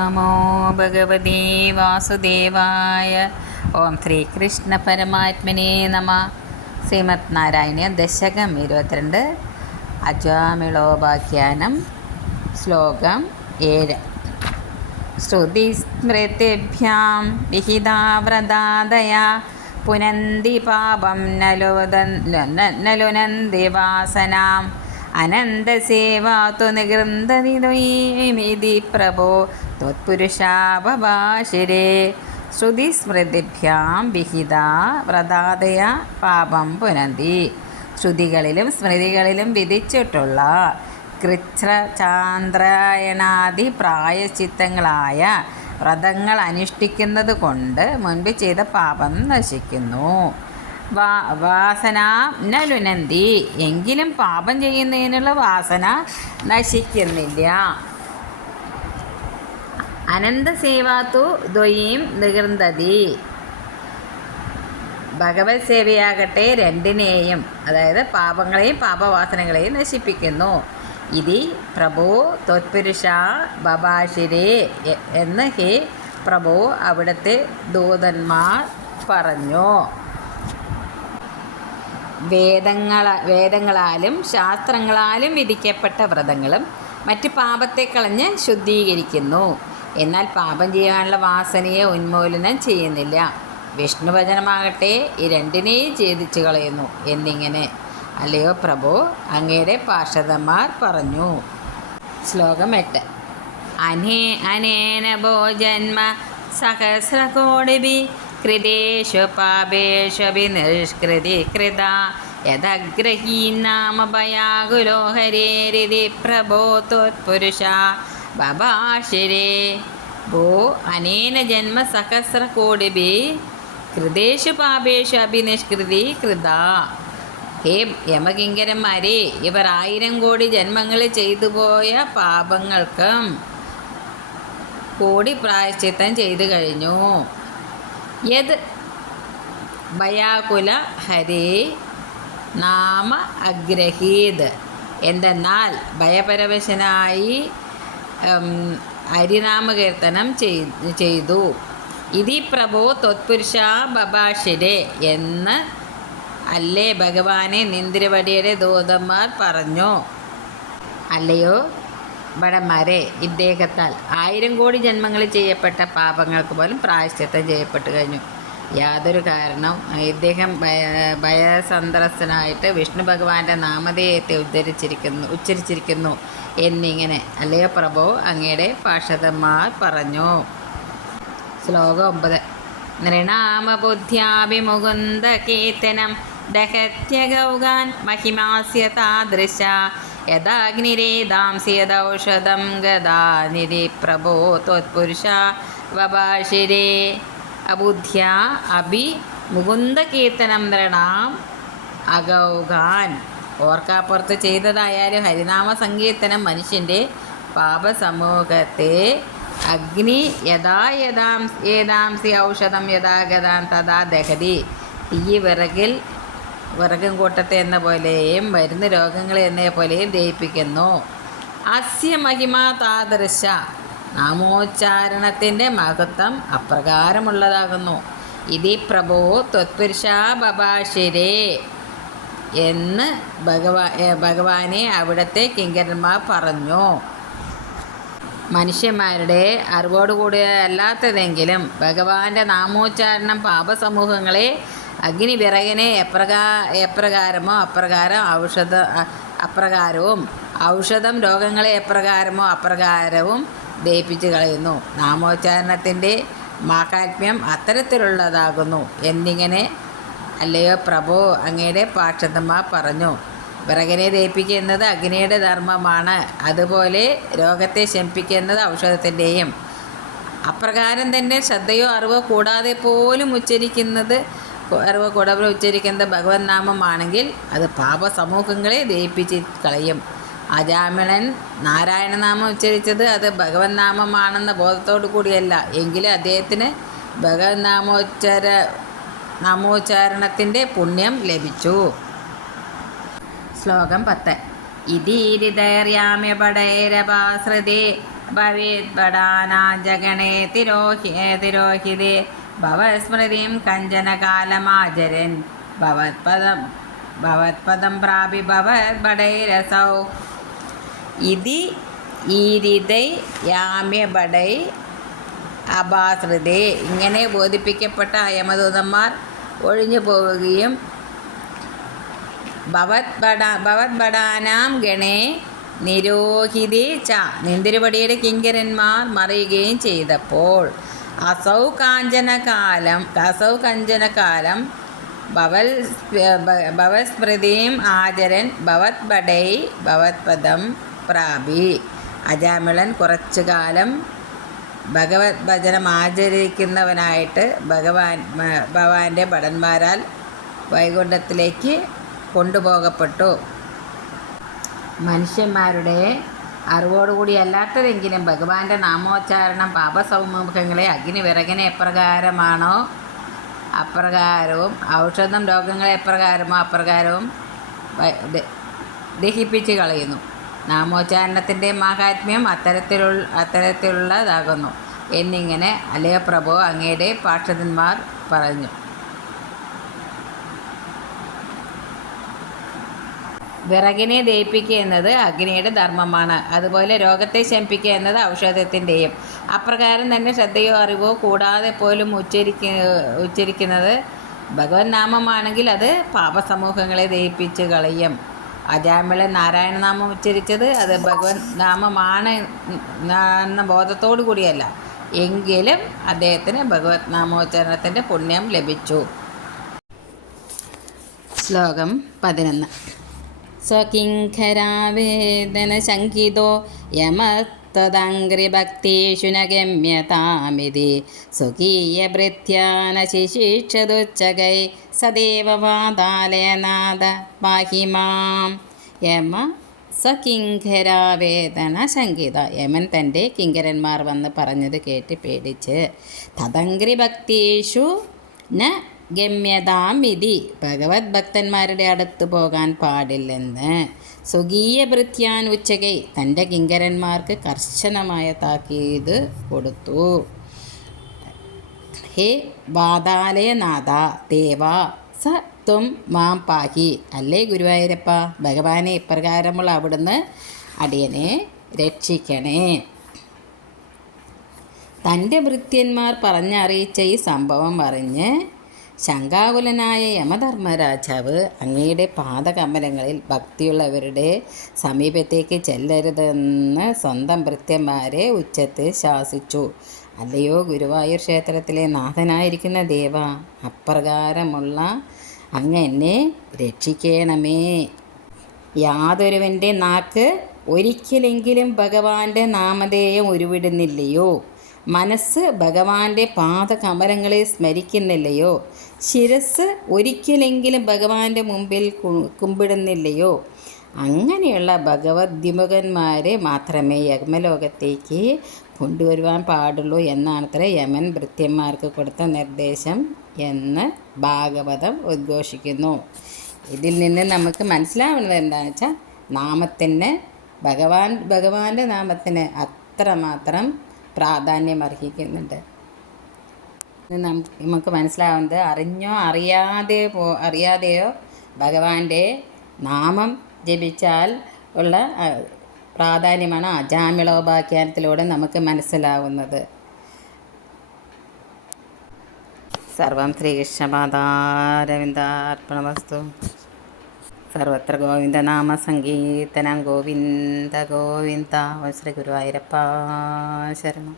നമോ ഭഗവതേ വാസുദേവായ ഓം ശ്രീകൃഷ്ണ പരമാത്മനെ നമ ശ്രീമത് നാരായണ ദശകം ഇരുപത്തിരണ്ട്। അജാമിളോപാഖ്യാനം ശ്ലോകം ഏഴ്। ശ്രുതിസ്മൃതിഭ്യാം വിഹിതാവ്രതാദയ പുനന്തി പാപം നലുനന്തി വാസനാം। അനന്തസേവാതു നിഗൃന്ദതിമിതി പ്രഭോ ത്വത്പുരുഷാവഭാഷിരേ ശ്രുതിസ്മൃതിഭ്യാം വിഹിത വ്രതാദയ പാപം പുനന്തി. ശ്രുതികളിലും സ്മൃതികളിലും വിധിച്ചിട്ടുള്ള കൃച്ഛ്രചാന്ദ്രായണാദി പ്രായശ്ചിത്തങ്ങളായ വ്രതങ്ങൾ അനുഷ്ഠിക്കുന്നത് കൊണ്ട് മുൻപ് ചെയ്ത പാപം നശിക്കുന്നു. വാ വാസന നലുനന്തി. എങ്കിലും പാപം ചെയ്യുന്നതിനുള്ള വാസന നശിക്കുന്നില്ല. അനന്തസേവാത്തു ദ്വയീം നികർന്നതി ഭഗവത് സേവയാകട്ടെ രണ്ടിനെയും അതായത് പാപങ്ങളെയും പാപവാസനകളെയും നശിപ്പിക്കുന്നു. ഇതി പ്രഭു ത്വത്പുരുഷ ബബാഷിരേ എന്ന് ഹേ പ്രഭു അവിടുത്തെ ദൂതന്മാർ പറഞ്ഞു. വേദങ്ങള വേദങ്ങളാലും ശാസ്ത്രങ്ങളാലും വിധിക്കപ്പെട്ട വ്രതങ്ങളും മറ്റ് പാപത്തെ കളഞ്ഞ് ശുദ്ധീകരിക്കുന്നു. എന്നാൽ പാപം ചെയ്യാനുള്ള വാസനയെ ഉന്മൂലനം ചെയ്യുന്നില്ല. വിഷ്ണുഭജനമാകട്ടെ ഈ രണ്ടിനെയും ഛേദിച്ചു കളയുന്നു എന്നിങ്ങനെ. അല്ലയോ പ്രഭു അങ്ങയുടെ പാർഷദന്മാർ പറഞ്ഞു. ശ്ലോകം എട്ട്. അനേ അനേന ഭോജന്മ സഹസ്രകോടിഭി കൃതേഷു പാപേഷു നിഷ്കൃതി കൃത. യഥഗ്രഹീ നാമ ഭയാകുലോഹരേരി പ്രഭോ ത്വത്പുരുഷ. ബഭാഷിരേ ഭോ അനേന ജന്മ സഹസ്രകോടിഭി കൃതേഷു പാപേഷു അഭിനിഷ്കൃതി കൃത. ഹേ യമകിങ്കരന്മാരെ ഇവർ ആയിരം കോടി ജന്മങ്ങൾ ചെയ്തു പോയ പാപങ്ങൾക്കും കോടി പ്രായശ്ചിത്തം ചെയ്തു കഴിഞ്ഞു. യത് ഭയാകുല ഹരേ നാമ അഗ്രഹീത്. എന്തെന്നാൽ ഭയപരവശനായി ഹരിനാമകീർത്തനം ചെയ്തു. ഇതി പ്രഭോ ത്വത്പുരുഷ ബബാഷിരെ എന്ന് അല്ലേ ഭഗവാനെ നിന്ദിരവടിയുടെ ദൂതന്മാർ പറഞ്ഞു. അല്ലയോ ഭടന്മാരെ ഇദ്ദേഹത്താൽ ആയിരം കോടി ജന്മങ്ങളിൽ ചെയ്യപ്പെട്ട പാപങ്ങൾക്ക് പോലും പ്രായശ്ചിത്തം ചെയ്യപ്പെട്ടു കഴിഞ്ഞു. യാതൊരു കാരണം. ഇദ്ദേഹം ഭയ ഭയസന്ത്രസ്ഥനായിട്ട് വിഷ്ണു ഭഗവാന്റെ നാമധേയത്തെ ഉദ്ധരിച്ചിരിക്കുന്നു ഉച്ചരിച്ചിരിക്കുന്നു എന്നിങ്ങനെ അല്ലയോ പ്രഭു? അങ്ങയുടെ പാർഷദന്മാർ പറഞ്ഞു. ശ്ലോകം ഒമ്പത്. നൃണാമബുദ്ധ്യാഭിമുകുന്ദകീർത്തനം ദഹത്യഗൗകാൻ മഹിമാസ്യ താദൃശ. യഥാഗ്നിരേതാംസ്യദൗഷധം ഗതാനിരി പ്രഭോ ത്വത്പുരുഷ വഭാഷിരേ. അബുദ്ധ്യ അഭി മുകുന്ദകീർത്തനം നൃണാം അഗൗഗാൻ ഓർക്കാപ്പുറത്ത് ചെയ്തതായാലും ഹരിനാമ സങ്കീർത്തനം മനുഷ്യന്റെ പാപസമൂഹത്തെ. അഗ്നി യഥാ യഥാം ഏതാംസി ഔഷധം യഥാഗതാം തഥാ ദഹതി. തീ വിറകിൽ വിറകും കൂട്ടത്തെ എന്ന പോലെയും വരുന്ന രോഗങ്ങളെ എന്ന പോലെയും ദഹിപ്പിക്കുന്നു. അസ്യ മഹിമ താദൃശ നാമോച്ചാരണത്തിന്റെ മഹത്വം അപ്രകാരമുള്ളതാകുന്നു. ഇതി പ്രഭോ ത്വത്പുരുഷ ബഭാഷിരേ എന്ന് ഭഗവാ ഭഗവാനെ അവിടുത്തെ കിങ്കരന്മാർ പറഞ്ഞു. മനുഷ്യന്മാരുടെ അറിവോടുകൂടി അല്ലാത്തതെങ്കിലും ഭഗവാന്റെ നാമോച്ചാരണം പാപസമൂഹങ്ങളെ അഗ്നി വിറകിനെ എപ്രകാ എപ്രകാരമോ അപ്രകാരം ഔഷധ അപ്രകാരവും ഔഷധം രോഗങ്ങളെ എപ്രകാരമോ അപ്രകാരവും ദയിപ്പിച്ച് കളയുന്നു. നാമോച്ചാരണത്തിന്റെ മാഹാത്മ്യം അത്തരത്തിലുള്ളതാകുന്നു എന്നിങ്ങനെ അല്ലയോ പ്രഭു അങ്ങയുടെ പാക്ഷതന്മാർ പറഞ്ഞു. വിറകിനെ ദയിപ്പിക്കുന്നത് അഗ്നിയുടെ ധർമ്മമാണ്. അതുപോലെ രോഗത്തെ ശമിപ്പിക്കുന്നത് ഔഷധത്തിന്റെയും അപ്രകാരം തന്നെ ശ്രദ്ധയോ അറിവോ കൂടാതെ പോലും ഉച്ചരിക്കുന്നത് അറിവോ കൂടാതെ ഉച്ചരിക്കുന്നത് ഭഗവത് നാമമാണെങ്കിൽ അത് പാപസമൂഹങ്ങളെ ദയിപ്പിച്ച് കളയും. അജാമിളൻ നാരായണനാമം ഉച്ചരിച്ചത് അത് ഭഗവത് നാമമാണെന്ന ബോധത്തോടു കൂടിയല്ല. എങ്കിലും അദ്ദേഹത്തിന് ഭഗവത് നാമോച്ചാര നാമോച്ചാരണത്തിന്റെ പുണ്യം ലഭിച്ചു. ശ്ലോകം പത്ത്. ഇതീരിതൈര്യാമ്യപടൈരപാശ്രിതേ ഭവേദ്ബടാനാ ജഗണേ തിരോഹി തിരോഹിതേ. ഭവസ്മൃതിയും കഞ്ചനകാലമാചരൻ. ഭവത്പദം ഭവത്പദം പ്രാപി ഭവത്ബടൈരസൗ ഇതി ഈരിതൈ യാമ്യബടൈ അപാശ്രിതേ. ഇങ്ങനെ ബോധിപ്പിക്കപ്പെട്ട യമദൂതന്മാർ ഒഴിഞ്ഞു പോവുകയും ഭവത് ഭവത്ബടാനാം ഗണേ നിരോഹിതേ ച. നിന്തിരുപടിയുടെ കിങ്കരന്മാർ മറിയുകയും ചെയ്തപ്പോൾ അസൗ കാഞ്ചനകാലം അസൗ കഞ്ചനകാലം ഭവൽ ഭവസ്മൃതിയും ആചരൻ ഭവത്ബടൈ ഭവത്പദം പ്രാപി. അജാമിളൻ കുറച്ചു കാലം ഭഗവത് ഭജനം ആചരിക്കുന്നവനായിട്ട് ഭഗവാൻ ഭഗവാന്റെ ഭടന്മാരാൽ വൈകുണ്ഠത്തിലേക്ക് കൊണ്ടുപോകപ്പെട്ടു. മനുഷ്യന്മാരുടെ അറിവോടുകൂടി അല്ലാത്തതെങ്കിലും ഭഗവാന്റെ നാമോച്ചാരണം പാപസൗമുഖങ്ങളെ അഗ്നി വിറകിനെ എപ്രകാരമാണോ അപ്രകാരവും ഔഷധം രോഗങ്ങളെ എപ്രകാരമോ അപ്രകാരവും ദഹിപ്പിച്ച് കളയുന്നു. നാമോച്ചാരണത്തിന്റെ മാഹാത്മ്യം അത്തരത്തിലുള്ള അത്തരത്തിലുള്ളതാകുന്നു എന്നിങ്ങനെ അലയപ്രഭു അങ്ങയുടെ പാർഷദന്മാർ പറഞ്ഞു. വിറകിനെ ദഹിപ്പിക്കുക എന്നത് അഗ്നിയുടെ ധർമ്മമാണ്. അതുപോലെ രോഗത്തെ ശമിപ്പിക്കുക എന്നത് ഔഷധത്തിന്റെയും അപ്രകാരം തന്നെ ശ്രദ്ധയോ അറിവോ കൂടാതെ പോലും ഉച്ചരിക്ക ഉച്ചരിക്കുന്നത് ഭഗവത് നാമമാണെങ്കിൽ അത് പാപസമൂഹങ്ങളെ ദഹിപ്പിച്ച് കളയും. അജാമിളൻ നാരായണനാമം ഉച്ചരിച്ചത് അത് ഭഗവൻ നാമമാണ് എന്ന ബോധത്തോടു കൂടിയല്ല. എങ്കിലും അദ്ദേഹത്തിന് ഭഗവത് നാമോച്ചാരണത്തിന്റെ പുണ്യം ലഭിച്ചു. ശ്ലോകം പതിനൊന്ന്. സ്വകിങ്കരാവേദനശങ്കിതോ യമത്തദംഘ്രിഭക്തിഷു ന ഗമ്യതാമിതി സ്വകീയഭൃത്യാനശിശിക്ഷതുച്ചകൈ സദേവവാദാലയനാഥ പാഹി മാം. യമ സകിങ്കരാവേദന ശങ്കിത യമൻ തന്റെ കിങ്കരന്മാർ വന്ന് പറഞ്ഞത് കേട്ട് പേടിച്ച്. തദംഗ്രി ഭക്തിഷു ന ഗമ്യതാമിതി ഭഗവത് ഭക്തന്മാരുടെ അടുത്ത് പോകാൻ പാടില്ലെന്ന്. സ്വകീയ ഭൃത്യാൻ ഉച്ചകൈ തന്റെ കിങ്കരന്മാർക്ക് കർശനമായ താക്കീത് കൊടുത്തു. ഹേ വാതാലയനാഥ ദേവ സ ത്വം മാം പാഹി. അല്ലേ ഗുരുവായൂരപ്പ? ഭഗവാനെ ഇപ്രകാരമുള്ള അവിടുന്ന് അടിയനെ രക്ഷിക്കണേ. തന്റെ ഭൃത്യന്മാർ പറഞ്ഞറിയിച്ച ഈ സംഭവം അറിഞ്ഞ് ശങ്കാകുലനായ യമധർമ്മരാജാവ് അങ്ങയുടെ പാദകമലങ്ങളിൽ ഭക്തിയുള്ളവരുടെ സമീപത്തേക്ക് ചെല്ലരുതെന്ന് സ്വന്തം ഭൃത്യന്മാരെ ഉച്ചത്തിൽ ശാസിച്ചു. അല്ലയോ ഗുരുവായൂർ ക്ഷേത്രത്തിലെ നാഥനായിരിക്കുന്ന ദേവ അപ്രകാരമുള്ള അങ്ങ് എന്നെ രക്ഷിക്കണമേ. യാതൊരുവന്റെ നാക്ക് ഒരിക്കലെങ്കിലും ഭഗവാന്റെ നാമധേയം ഉരുവിടുന്നില്ലയോ? മനസ്സ് ഭഗവാന്റെ പാദകമലങ്ങളെ സ്മരിക്കുന്നില്ലയോ? ശിരസ് ഒരിക്കലെങ്കിലും ഭഗവാന്റെ മുമ്പിൽ കുമ്പിടുന്നില്ലയോ? അങ്ങനെയുള്ള ഭഗവത് ദ്വിമുഖന്മാരെ മാത്രമേ യമലോകത്തേക്ക് കൊണ്ടുവരുവാൻ പാടുള്ളൂ എന്നാണത്ര യമൻ ഭൃത്യന്മാർക്ക് കൊടുത്ത നിർദ്ദേശം എന്ന് ഭാഗവതം ഉദ്ഘോഷിക്കുന്നു. ഇതിൽ നിന്ന് നമുക്ക് മനസ്സിലാവുന്നത് എന്താണെന്ന് വെച്ചാൽ നാമത്തിന് ഭഗവാൻ ഭഗവാന്റെ നാമത്തിന് അത്രമാത്രം പ്രാധാന്യം അർഹിക്കുന്നുണ്ട് നമുക്ക് മനസ്സിലാവുന്നത് അറിഞ്ഞോ അറിയാതെ പോ അറിയാതെയോ ഭഗവാന്റെ നാമം ജപിച്ചാൽ ഉള്ള പ്രാധാന്യമാണ് അജാമിളോപാഖ്യാനത്തിലൂടെ നമുക്ക് മനസ്സിലാവുന്നത്. സർവം ശ്രീകൃഷ്ണപാദാരവിന്ദാർപ്പണവസ്തു സർവത്ര ഗോവിന്ദനാമ സങ്കീർത്തനം ഗോവിന്ദ ഗോവിന്ദ. ശ്രീ ഗുരുവായൂരപ്പ ശരണം.